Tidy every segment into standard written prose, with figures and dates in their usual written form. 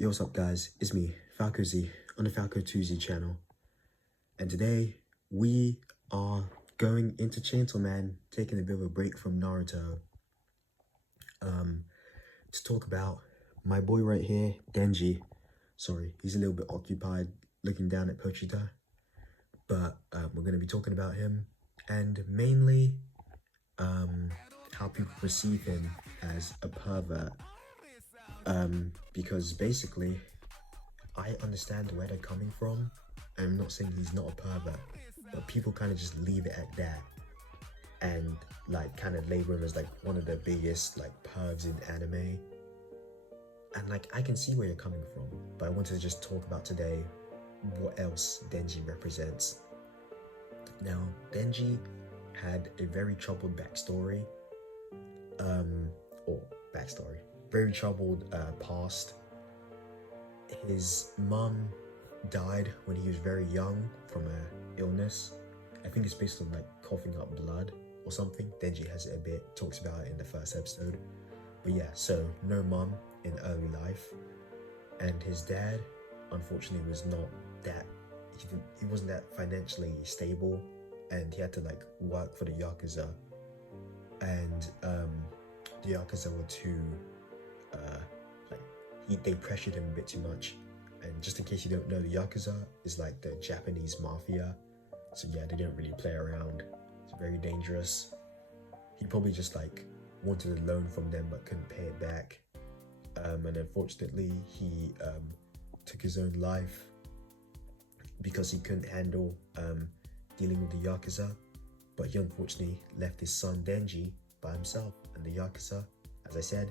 Yo, what's up guys? It's me, Falco Z, on the Falco 2Z channel. And today, we are going into Chainsaw Man, taking a bit of a break from Naruto. To talk about my boy right here, Denji. Sorry, he's a little bit occupied looking down at Pochita. But we're going to be talking about him, and mainly how people perceive him as a pervert. Because basically, I understand where they're coming from. I'm not saying he's not a pervert, but people kind of just leave it at that and like kind of label him as like one of the biggest like pervs in anime. And like I can see where you're coming from, but I wanted to just talk about today what else Denji represents. Now, Denji had a very troubled backstory, very troubled past. His mum died when he was very young from an illness. I think it's based on like coughing up blood or something. Denji has it a bit, talks about it in the first episode. But yeah, so no mum in early life, and his dad unfortunately was not that, he wasn't that financially stable, and he had to like work for the Yakuza, and the Yakuza were too they pressured him a bit too much. And just in case you don't know, the Yakuza is like the Japanese mafia, so yeah, they don't really play around. It's very dangerous. He probably just like wanted a loan from them but couldn't pay it back, and unfortunately he took his own life because he couldn't handle dealing with the Yakuza. But he unfortunately left his son Denji by himself, and the Yakuza, as I said,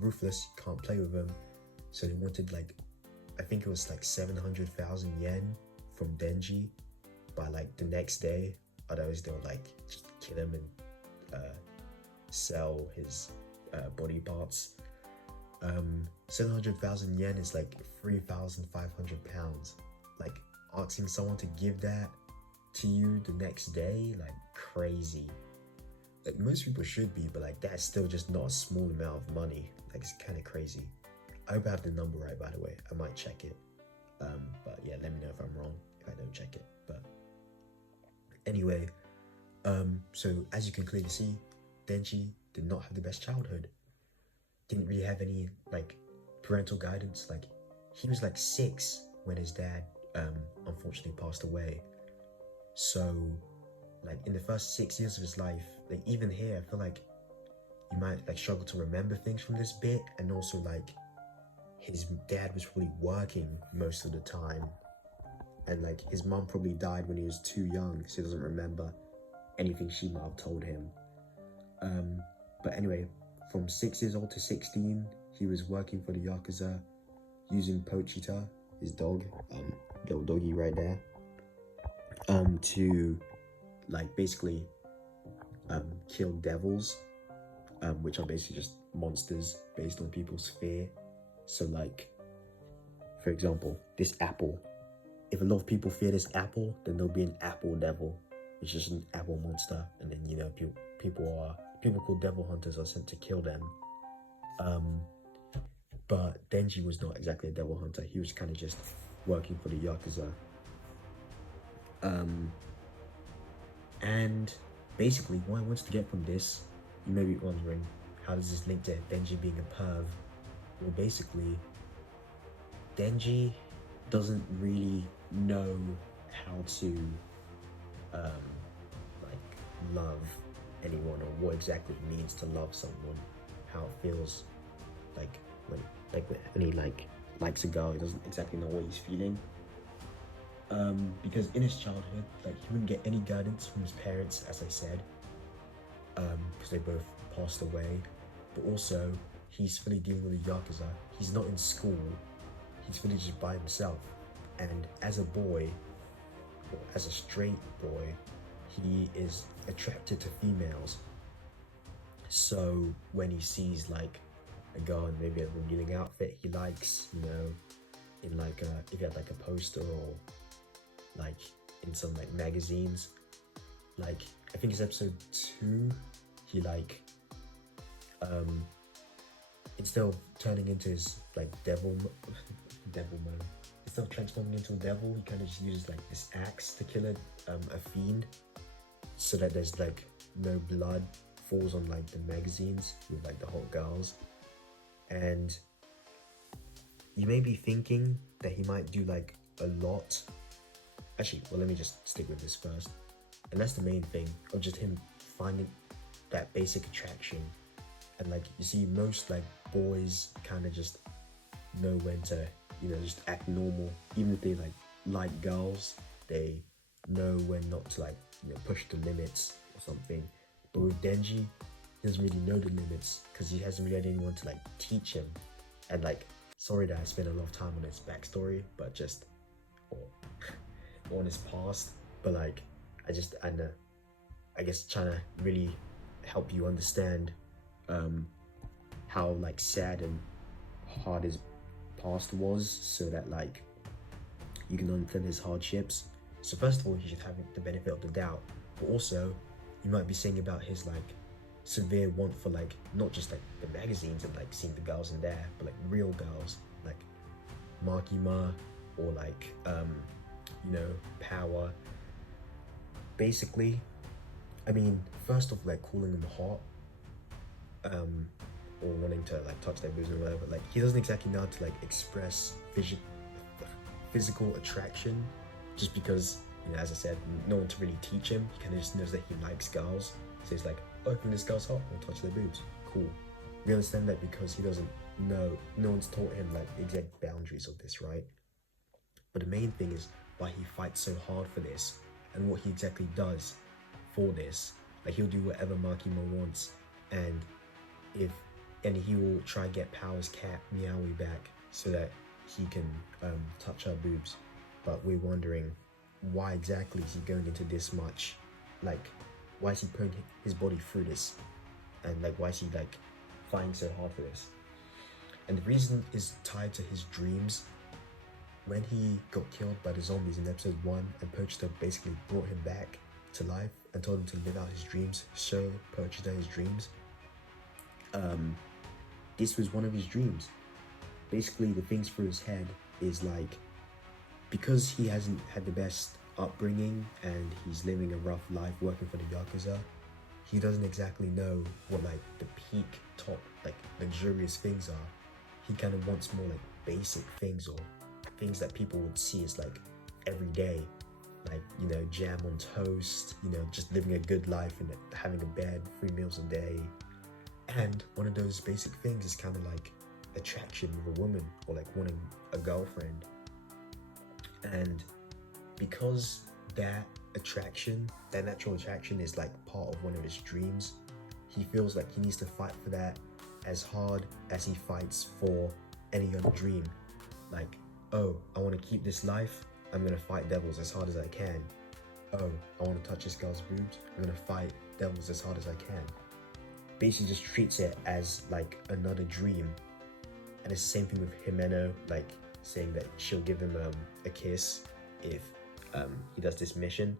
ruthless, can't play with him. So they wanted like, I think it was like 700,000 yen from Denji by like the next day. Otherwise they'll like just kill him and sell his body parts. 700,000 yen is like 3,500 pounds. Like asking someone to give that to you the next day, like crazy. Like most people should be, but like that's still just not a small amount of money. Like it's kind of crazy. I hope I have the number right, by the way. I might check it. But yeah, let me know if I'm wrong if I don't check it. But anyway, so as you can clearly see, Denji did not have the best childhood. Didn't really have any like parental guidance. Like he was like 6 when his dad unfortunately passed away. So like in the first 6 years of his life, like even here, I feel like you might like struggle to remember things from this bit, and also like his dad was probably working most of the time, and like his mom probably died when he was too young, so he doesn't remember anything she might have told him. But anyway, from 6 years old to 16, he was working for the Yakuza, using Pochita, his dog, little doggy right there, to like basically kill devils, which are basically just monsters based on people's fear. So like, for example, this apple, if a lot of people fear this apple, then there'll be an apple devil, which is an apple monster, and then you know people called devil hunters are sent to kill them. But Denji was not exactly a devil hunter. He was kind of just working for the Yakuza. And basically what I wanted to get from this, you may be wondering, how does this link to Denji being a perv? Well, basically, Denji doesn't really know how to like love anyone, or what exactly it means to love someone, how it feels like when he like likes a girl. He doesn't exactly know what he's feeling, because in his childhood, like he wouldn't get any guidance from his parents, as I said, because they both passed away. But also he's fully dealing with the Yakuza. He's not in school. He's fully just by himself. And as a boy, or as a straight boy, he is attracted to females. So when he sees like a girl in maybe a revealing outfit he likes, you know, in like if he had like a poster, or like in some like magazines, like I think it's episode 2, he like instead of turning into his like devil devil mode. Instead of transforming into a devil, he kind of just uses like this axe to kill a fiend, so that there's like no blood falls on like the magazines with like the hot girls. And you may be thinking that he might do like a lot. Actually, well, let me just stick with this first. And that's the main thing of just him finding that basic attraction. And like, you see, most like boys kind of just know when to, you know, just act normal. Even if they like girls, they know when not to like, you know, push the limits or something. But with Denji, he doesn't really know the limits because he hasn't really had anyone to like teach him. And like, sorry that I spent a lot of time on his backstory, but just or on his past. But like, I guess trying to really help you understand how like sad and hard his past was, so that like you can understand his hardships. So first of all, he should have the benefit of the doubt, but also you might be saying about his like severe want for like not just like the magazines and like seeing the girls in there, but like real girls like Makima or like you know, power. Basically, I mean, first off, like calling him hot or wanting to like touch their boobs or whatever, like he doesn't exactly know how to like express physical attraction, just because, you know, as I said, no one to really teach him. He kind of just knows that he likes girls, so he's like, oh, if this girl's hot, I'll touch their boobs. Cool. We understand that because he doesn't know, no one's taught him like the exact boundaries of this, right? But the main thing is why he fights so hard for this and what he exactly does for this. Like, he'll do whatever Makima wants, and he will try get Power's cat Meowie back so that he can touch her boobs. But we're wondering, why exactly is he going into this much? Like, why is he putting his body through this? And like, why is he like fighting so hard for this? And the reason is tied to his dreams. When he got killed by the zombies in episode 1, and Pochita basically brought him back to life and told him to live out his dreams, show Pochita his dreams. This was one of his dreams. Basically, the things through his head is like, because he hasn't had the best upbringing and he's living a rough life working for the Yakuza, he doesn't exactly know what like the peak, top, like luxurious things are. He kind of wants more like basic things, or things that people would see as like every day, like, you know, jam on toast, you know, just living a good life and having a bed, 3 meals a day. And one of those basic things is kind of like attraction with a woman, or like wanting a girlfriend. And because that attraction, that natural attraction, is like part of one of his dreams, he feels like he needs to fight for that as hard as he fights for any other dream. Like, oh, I want to keep this life, I'm gonna fight devils as hard as I can. Oh, I want to touch this girl's boobs, I'm gonna fight devils as hard as I can. Basically just treats it as like another dream. And it's the same thing with Himeno, like saying that she'll give him a kiss if he does this mission.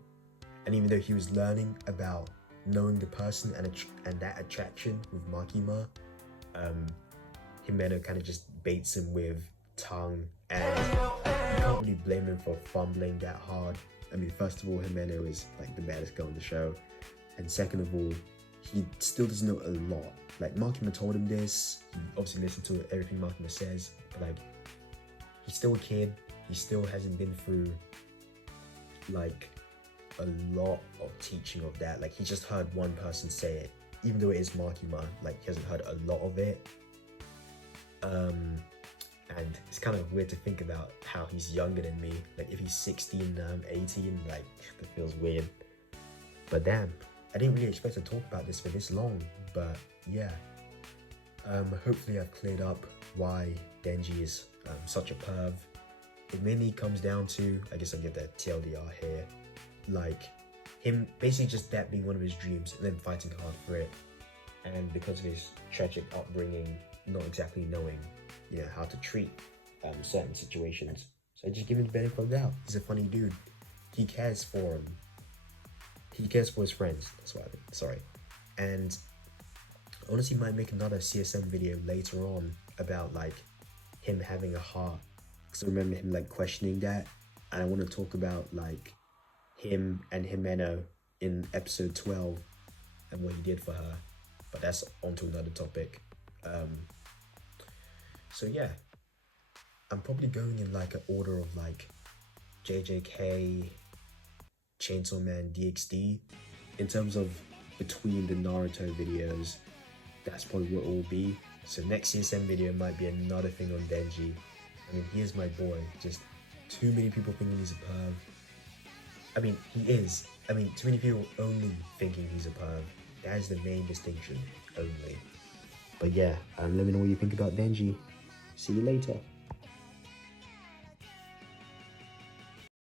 And even though he was learning about knowing the person and that attraction with Makima, Himeno kind of just baits him with tongue, and you can't really blame him for fumbling that hard. I mean, first of all, Himeno is like the baddest girl in the show, and second of all, he still doesn't know a lot. Like, Makima told him this, he obviously listened to everything Makima says, but like, he's still a kid, he still hasn't been through like a lot of teaching of that. Like, he just heard one person say it, even though it is Makima, like he hasn't heard a lot of it. And it's kind of weird to think about how he's younger than me. Like, if he's 16 and I'm 18, like, that feels weird. But damn, I didn't really expect to talk about this for this long, but yeah. Hopefully I've cleared up why Denji is such a perv. It mainly comes down to, I guess I'll get that TLDR here, like him basically just that being one of his dreams and then fighting hard for it. And because of his tragic upbringing, not exactly knowing, you know, how to treat certain situations. So I just give him the benefit of the doubt. He's a funny dude. He cares for him. He cares for his friends. That's what I mean. Sorry. And honestly, might make another CSM video later on about like him having a heart because I remember him like questioning that, and I want to talk about like him and Himeno in episode 12 and what he did for her, but that's onto another topic. So yeah, I'm probably going in like an order of like JJK, Chainsaw Man, DxD. In terms of between the Naruto videos, that's probably what it will be. So next CSM video might be another thing on Denji. I mean, he is my boy. Just too many people thinking he's a perv. I mean, he is. I mean, too many people only thinking he's a perv. That is the main distinction, only. But yeah, let me know what you think about Denji. See you later.